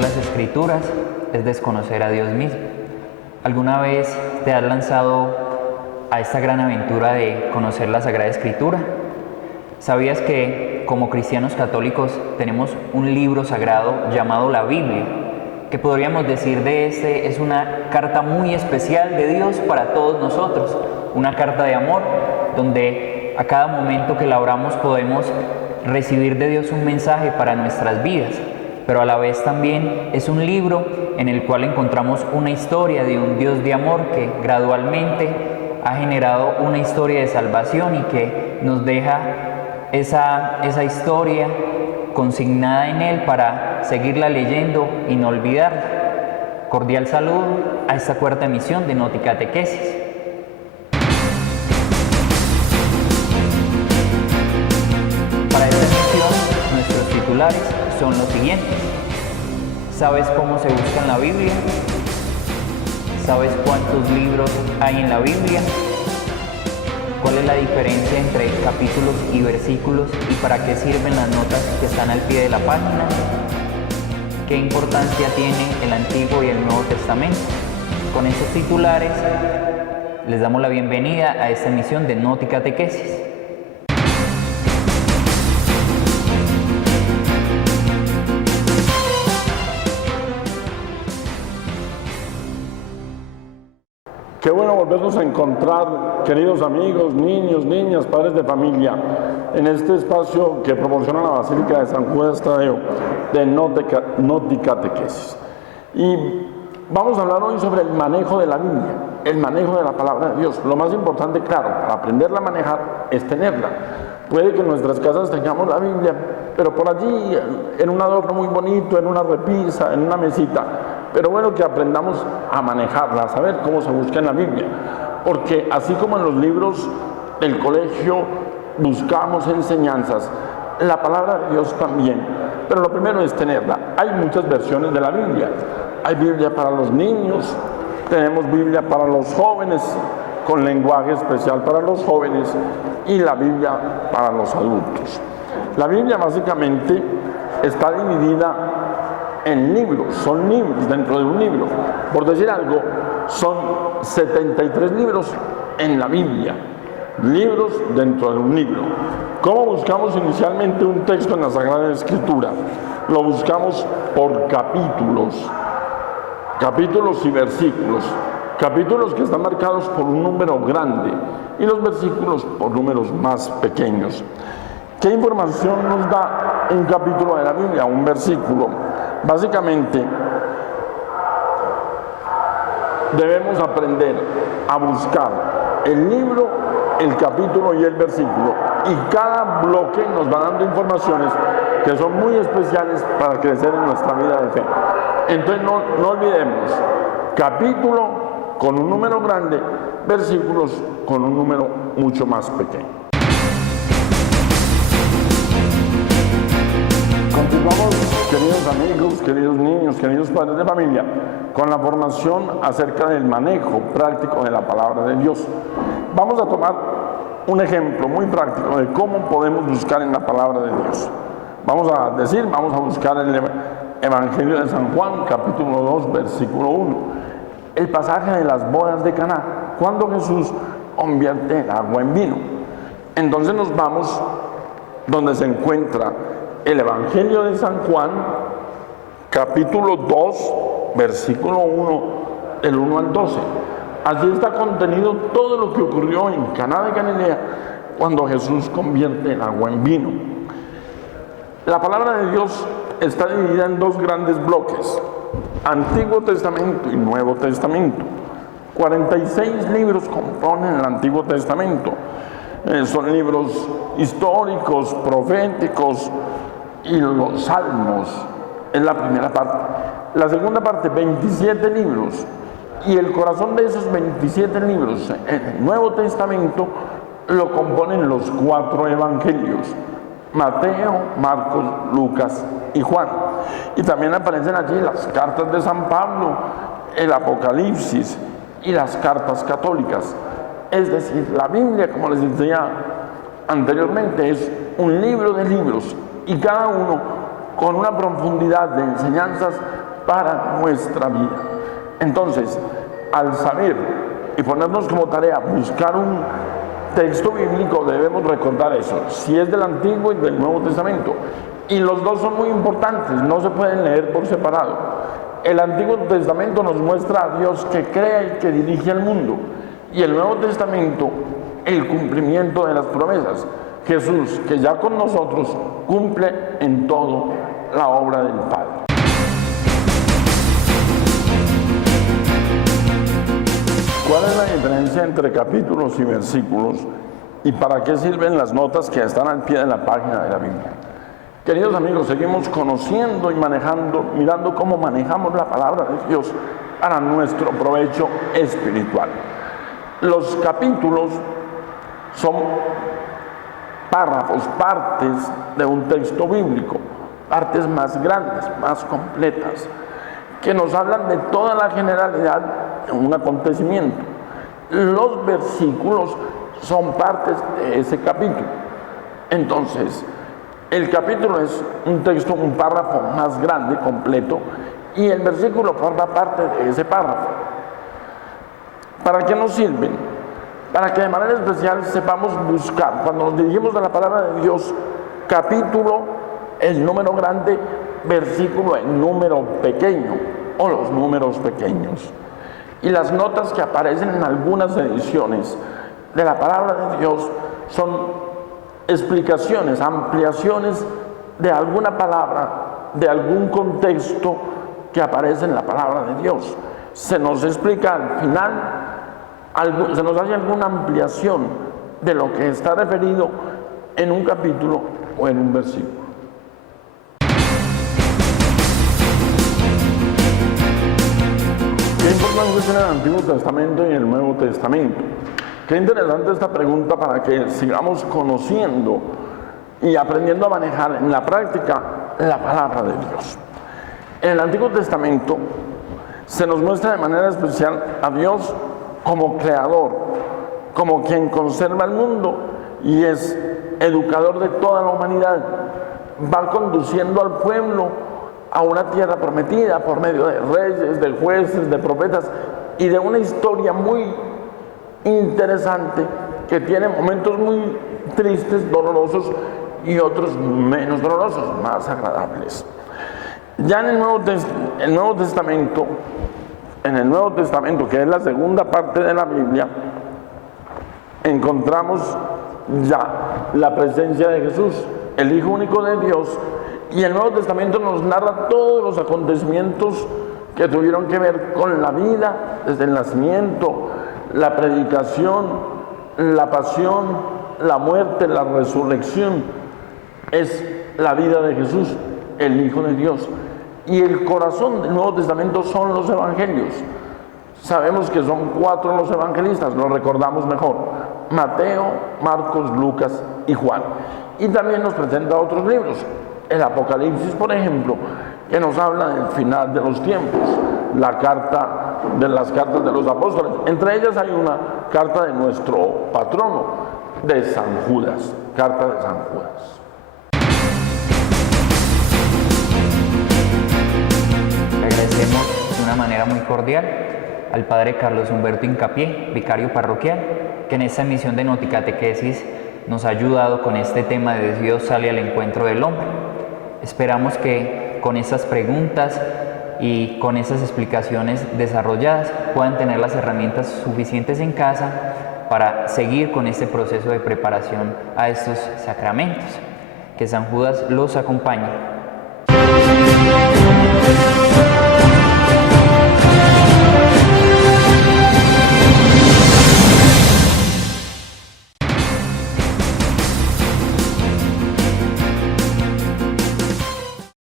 las Escrituras es desconocer a Dios mismo. ¿Alguna vez te has lanzado a esta gran aventura de conocer la Sagrada Escritura? ¿Sabías que como cristianos católicos tenemos un libro sagrado llamado la Biblia? Que podríamos decir de este es una carta muy especial de Dios para todos nosotros, una carta de amor, donde a cada momento que la abramos podemos recibir de Dios un mensaje para nuestras vidas, pero a la vez también es un libro en el cual encontramos una historia de un Dios de amor que gradualmente ha generado una historia de salvación y que nos deja esa historia consignada en Él para seguirla leyendo y no olvidarla. Cordial saludo a esta cuarta emisión de Noticatequesis. Para esta emisión, nuestros titulares son los siguientes. ¿Sabes cómo se busca en la Biblia? ¿Sabes cuántos libros hay en la Biblia? ¿Cuál es la diferencia entre capítulos y versículos y para qué sirven las notas que están al pie de la página? ¿Qué importancia tiene el Antiguo y el Nuevo Testamento? Con estos titulares les damos la bienvenida a esta emisión de Noticatequesis. Qué bueno volvernos a encontrar, queridos amigos, niños, niñas, padres de familia, en este espacio que proporciona la Basílica de San Judas Tadeo de Noticatequesis. Y vamos a hablar hoy sobre el manejo de la Biblia, el manejo de la palabra de Dios. Lo más importante, claro, para aprenderla a manejar es tenerla. Puede que en nuestras casas tengamos la Biblia, pero por allí, en un adorno muy bonito, en una repisa, en una mesita. Pero bueno, que aprendamos a manejarla, a saber cómo se busca en la Biblia. Porque así como en los libros del colegio buscamos enseñanzas, la palabra de Dios también. Pero lo primero es tenerla. Hay muchas versiones de la Biblia. Hay Biblia para los niños, tenemos Biblia para los jóvenes, con lenguaje especial para los jóvenes, y la Biblia para los adultos. La Biblia básicamente está dividida en libros, son libros dentro de un libro. Por decir algo, son 73 libros en la Biblia, libros dentro de un libro. ¿Cómo buscamos inicialmente un texto en la Sagrada Escritura? Lo buscamos por capítulos, capítulos y versículos. Capítulos que están marcados por un número grande y los versículos por números más pequeños. ¿Qué información nos da un capítulo de la Biblia, un versículo? Básicamente, debemos aprender a buscar el libro, el capítulo y el versículo. Y cada bloque nos va dando informaciones que son muy especiales para crecer en nuestra vida de fe. Entonces no olvidemos, capítulo con un número grande, versículos con un número mucho más pequeño. Continuamos, queridos amigos, queridos niños, queridos padres de familia, con la formación acerca del manejo práctico de la palabra de Dios. Vamos a tomar un ejemplo muy práctico de cómo podemos buscar en la palabra de Dios. Vamos a buscar el Evangelio de San Juan, capítulo 2, versículo 1. El pasaje de las bodas de Caná, cuando Jesús convierte el agua en vino. Entonces nos vamos donde se encuentra el Evangelio de San Juan, capítulo 2, versículo 1, del 1 al 12. Allí está contenido todo lo que ocurrió en Caná de Galilea cuando Jesús convierte el agua en vino. La palabra de Dios está dividida en dos grandes bloques: Antiguo Testamento y Nuevo Testamento. 46 libros componen el Antiguo Testamento. Son libros históricos, proféticos, y los salmos es la primera parte. La segunda parte, 27 libros. Y el corazón de esos 27 libros, en el Nuevo Testamento, lo componen los 4 evangelios: Mateo, Marcos, Lucas y Juan. Y también aparecen allí las cartas de San Pablo, el Apocalipsis y las cartas católicas. Es decir, la Biblia, como les decía anteriormente, es un libro de libros, y cada uno con una profundidad de enseñanzas para nuestra vida. Entonces, al saber y ponernos como tarea buscar un texto bíblico, debemos recordar eso, si es del Antiguo y del Nuevo Testamento. Y los dos son muy importantes, no se pueden leer por separado. El Antiguo Testamento nos muestra a Dios que crea y que dirige el mundo. Y el Nuevo Testamento, el cumplimiento de las promesas. Jesús, que ya con nosotros cumple en todo la obra del Padre. ¿Cuál es la diferencia entre capítulos y versículos? ¿Y para qué sirven las notas que están al pie de la página de la Biblia? Queridos amigos, seguimos conociendo y manejando, mirando cómo manejamos la palabra de Dios para nuestro provecho espiritual. Los capítulos son párrafos, partes de un texto bíblico, partes más grandes, más completas, que nos hablan de toda la generalidad de un acontecimiento. Los versículos son partes de ese capítulo. Entonces, el capítulo es un texto, un párrafo más grande, completo, y el versículo forma parte de ese párrafo. ¿Para qué nos sirven? Para que de manera especial sepamos buscar, cuando nos dirigimos a la palabra de Dios, capítulo, el número grande, versículo, el número pequeño, o los números pequeños. Y las notas que aparecen en algunas ediciones de la palabra de Dios son explicaciones, ampliaciones de alguna palabra, de algún contexto que aparece en la palabra de Dios. Se nos explica al final, se nos hace alguna ampliación de lo que está referido en un capítulo o en un versículo. Qué importante es en el Antiguo Testamento y en el Nuevo Testamento. Qué interesante esta pregunta para que sigamos conociendo y aprendiendo a manejar en la práctica la palabra de Dios. En el Antiguo Testamento se nos muestra de manera especial a Dios como creador, como quien conserva el mundo y es educador de toda la humanidad. Va conduciendo al pueblo a una tierra prometida por medio de reyes, de jueces, de profetas y de una historia muy interesante que tiene momentos muy tristes, dolorosos y otros menos dolorosos, más agradables. Ya en el Nuevo Testamento, que es la segunda parte de la Biblia, encontramos ya la presencia de Jesús, el Hijo único de Dios, y el Nuevo Testamento nos narra todos los acontecimientos que tuvieron que ver con la vida, desde el nacimiento, la predicación, la pasión, la muerte, la resurrección. Es la vida de Jesús, el Hijo de Dios. Y el corazón del Nuevo Testamento son los evangelios. Sabemos que son 4 los evangelistas, lo recordamos mejor: Mateo, Marcos, Lucas y Juan. Y también nos presenta otros libros, el Apocalipsis, por ejemplo, que nos habla del final de los tiempos, las cartas de los apóstoles. Entre ellas hay una carta de nuestro patrono, de San Judas, carta de San Judas. Agradecemos de una manera muy cordial al Padre Carlos Humberto Hincapié, vicario parroquial, que en esta emisión de Noticatequesis nos ha ayudado con este tema de Dios sale al encuentro del hombre. Esperamos que con estas preguntas y con esas explicaciones desarrolladas puedan tener las herramientas suficientes en casa para seguir con este proceso de preparación a estos sacramentos. Que San Judas los acompañe.